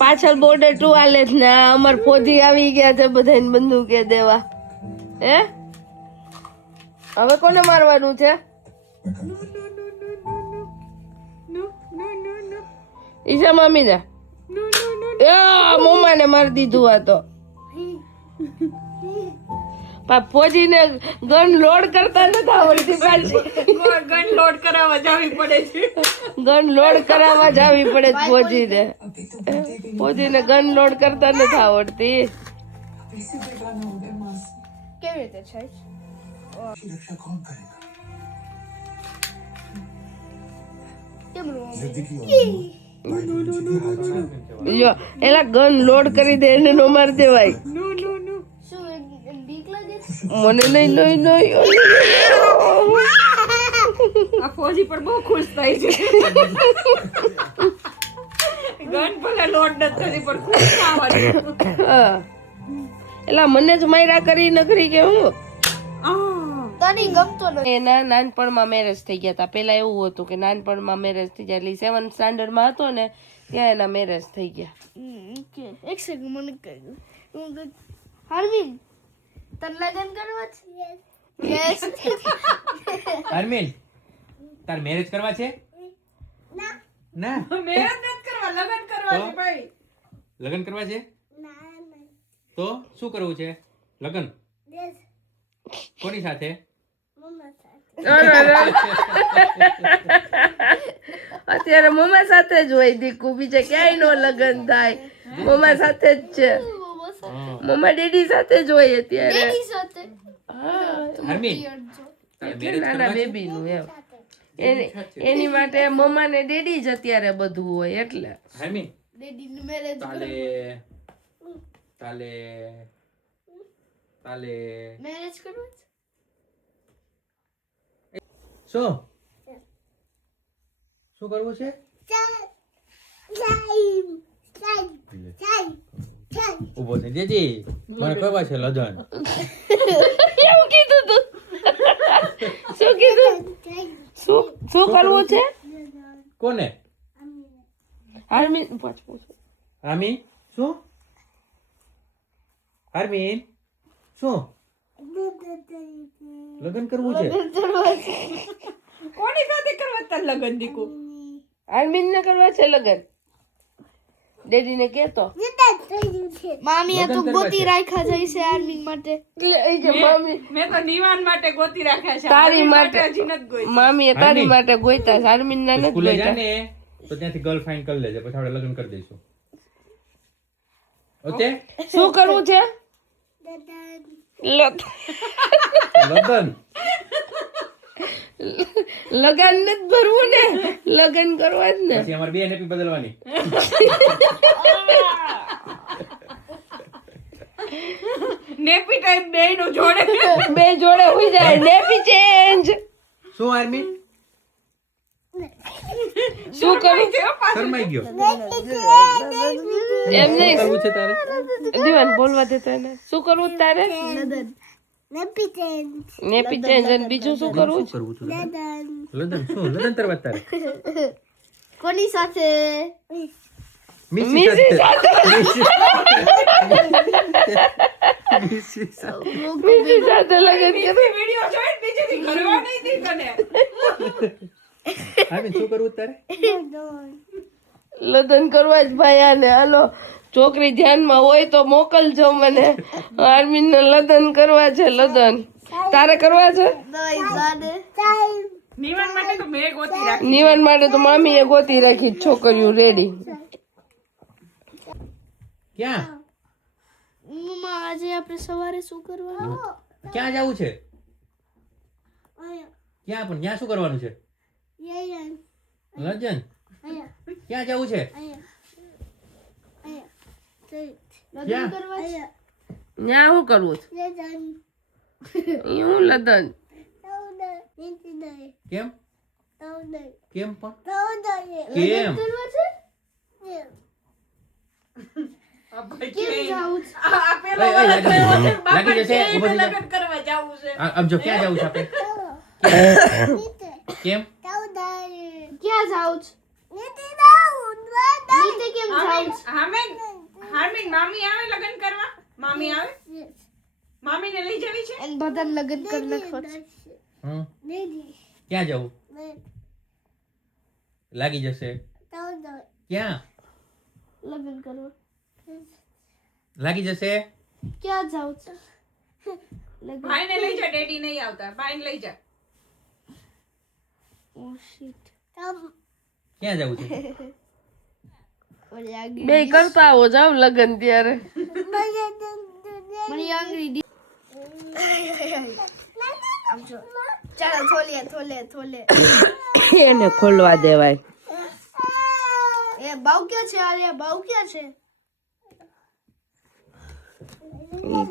પાછળ બોર્ડર 2 હાલે જ ને અમાર ફોજી આવી ગયા છે બધાને બંદૂકે દેવા. હે હવે કોને મારવાનું છે? ઈશા મામી ને મમ્મા ને મારી દીધું આ તો. ફોજી ને ગન લોડ કરતા નથી આવડતી પાછી. ગન લોડ કરાવવા જાવી પડે છે. ગન લોડ કરાવવા જાવી પડે ફોજી ને. ફોજી ને ગન લોડ કરતા નથી આવડતી. કેવી રીતે છે? रक्षा कौन करेगा? જો એલા ગન લોડ કરી દે એને નો માર દેવાય. મને નહીં નહીં નહીં. આ ફોજી પણ બહુ ખુશ થાય છે. ગન ભલે લોડ નથી થતી પણ ખુશ થવાનું. એલા મને જ માયરા કરી નગરી કે હું. તને ગમતો નથી. એના નાનપણમાં મેરેજ થઈ ગયા હતા. પેલા એવું હતું કે નાનપણમાં મેરેજ થઈ જાય એટલે 7th સ્ટાન્ડર્ડમાં હતો ને ત્યાં એના મેરેજ થઈ ગયા. એક સેકન્ડ મને કહી હરમીન તને લગન કરવા છે? યસ. હરમીન તાર મેરેજ કરવા છે? ના મેરેજ નથી કરવા, લગન કરવા છે ભાઈ. લગન કરવા છે? તો શું કરવું છે? લગન કોની સાથે? અત્યારે મમ્મા સાથે જ હોય દીકુ, બીજે ક્યાંય નો લગન થાય. મમ્મા સાથે જ છે. મમ્મા ડેડી સાથે જ હોય અત્યારે. ડેડી સાથે. હરમીન એટલે નાના બેબી નું એમ એની માટે મમ્મા ને ડેડી જ અત્યારે બધું હોય એટલે. હરમીન ડેડી નું મેરેજ તાલે તાલે તાલે મેરેજ કરવા છે? શું કરવું છે? ઉભો થઈ દેજી, મને કરવા છે લગન. એવું કીધું તું? શું કીધું? શું કરવું છે? કોને? હરમીન પૂછ. હરમીન શું? હરમીન શું લગન કરવું છે? કોની સાથે કરવા તાર લગન દીકુ? હરમીન ને કરવા છે લગન. ડેડી ને કેતો મામીએ તો લગન કરવા ગોતી છે. રાખ્યા છે છે આર્મી માટે. મામી મેં તો નિવાન માટે ગોતી રાખ્યા છે. તારી હરમીન માટે હજી નથી ગોતી. મામીએ તારી હરમીન. માટે ગોઈતા છે. હરમીન ના નથી સ્કૂલે જા ગોઈતા. ને તો ત્યાંથી ગર્લ ફાઇન્ડ કરી લેજે, પછી આપણે લગ્ન કરી દઈશું. ઓકે? શું કરવું છે? લગન લગન નથી ભરવું ને, લગન કરવા જ ને. પછી અમારે બે નેપી બદલવાની. નેપી ટાઈપ બે નું જોડે. બે જોડે હોઈ જાય. નેપી ચેન્જ. શું આર્મી શું કરવું? શરમાઈ ગયો? એમ શું નહીં. કરવું છે તારે? દીવાન બોલવા દેતા એને. શું કરવું તારે? નેપી ચેન્જ. અને બીજું શું કરવું છે? કરવું છે લગન? શું લગન કરવા તારે? કોની સાથે? મિસી મિસી સાથે. મિસી સાથે લગન કરે. વિડિયો જોઈને બીજેથી કરવા નહીં દી તને. આર્મી શું કરવું તારે? લગન કરવા જ ભાઈ આને. હાલો છોકરી ધ્યાનમાં હોય તો મોકલજો મને. આર્મીન ને લગન કરવા છે. લગન તારે કરવા છે? નિવાન માટે તો મેં ગોતી રાખી. નિવાન માટે તો મામી એ ગોતી રાખી છોકરીઓ રેડી. ક્યાં મમ્મા આજે આપણે સવારે શું કરવાનું? ક્યાં જવું છે? ક્યાં પણ ક્યાં શું કરવાનું છે? લગન ક્યાં જવું છે? લગ્ન કરવા છે? ન્યા શું કરવું છે? હું લગન. કેમ કેમ પણ લગ્ન કેમ? કરવા છે? આ ભાઈ કેમ કે જાવું છે? આ પેલો એ, વાળો લાગી થયો જશે. છે. બાપા લાગી જશે. કે ઊભો થઈ જા. લગ્ન કરવા જાવું છે. આમ જો ક્યાં જવું છે આપણે? કેમ ક્યાં જાવું છે? હાર્મિન મામી આવે લગ્ન કરવા? મામી આવે? મામીને લઈ જવી છે? એને બધા લગ્ન કરી નાખવા છે. હમ ક્યાં જવું? લાગી જશે. ક્યાં લગ્ન કરવા લાગી જશે? ક્યાં જાવ છે? લગ્ન. ભાઈને લઈ જા, ડેડી નહીં આવતા. ભાઈને લઈ જા. Oh shit. ક્યાં જવું છે? ઓલી આગળ બે કરતા આવો જાવ લગન ત્યારે. મને આંગળી આમ જો. ચાલો થોલે. એને ખોલવા દેવાય. એ બાઉ ક્યાં છે? અરે બાઉ ક્યાં છે?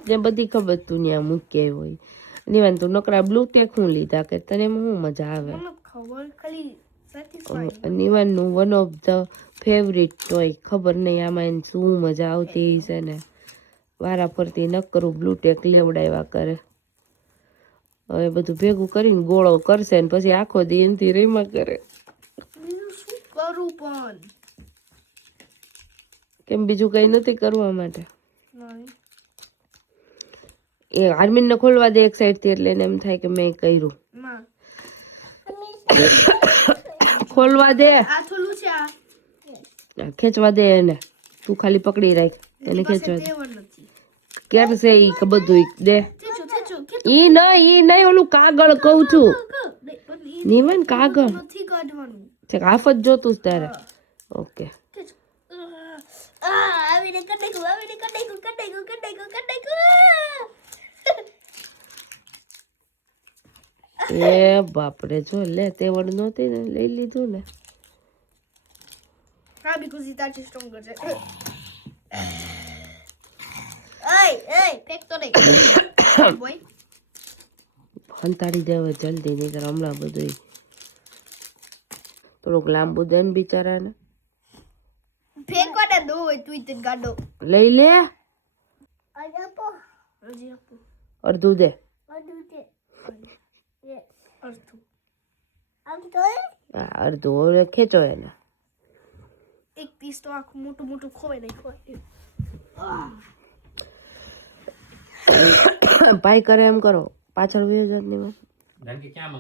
ને બધી ખબર તું ત્યાં મૂકી હોય. નિવાન તું નકરા બ્લુ ટેક હું લીધા કે તને એમાં શું મજા આવે? મને ખબર ખાલી satisfied. નિવાનનું one of the favourite toy. ખબર નહીં આમાં એને શું મજા આવતી છે ને. વારા ફરતી નકરું બ્લુ ટેક લેવડાવ્યા કરે. હવે બધું ભેગું કરીને ગોળો કરશે ને પછી આખો દી એનથી રેમાં કરે. બીજું શું કરું પણ? કેમ બીજું કઈ નથી કરવા માટે? નહીં. એ આર્મીનને ખોલવા દે એક સાઈડ થી એટલે એને એમ થાય કે મેં કર્યું. માં ખોલવા દે. આ થોલું છે આ. ખેંચવા દે એને. તું ખાલી પકડી રાખ એને ખેંચવા દે. તેવર નથી. ક્યારે છે ઈ કે બધું દે. તેજો ઈ નહીં ઓલું કાગળ કહું છું. નિવાન કાગળ નથી કાઢવાનું. છે હાફ જ જોતું છે તારે. ઓકે આવીને કડાઈકું. એ બાપરે જો લે તેવડ નહોતી ને લઈ લીધું ને. હા, because Itachi stronger છે. Hey, ફેંક તો નહીં. બોય. હંતાડી દેવે જલ્દી નહીં તો હમણાં બધું થોડુંક લાંબુ દે ને બિચારાને. ફેંકવાના દો હોય તું તે ગાડો. લઈ લે હજી આપો. અડધું દે. અર્થું. આમ તો હા અડધું હવે ખેંચો એને. એક પીસ તો આખું મોટું ખોવાઈ નાખ્યું. ભાઈ કરે એમ કરો પાછળ વ્યો જાત ની જાનકી ક્યાં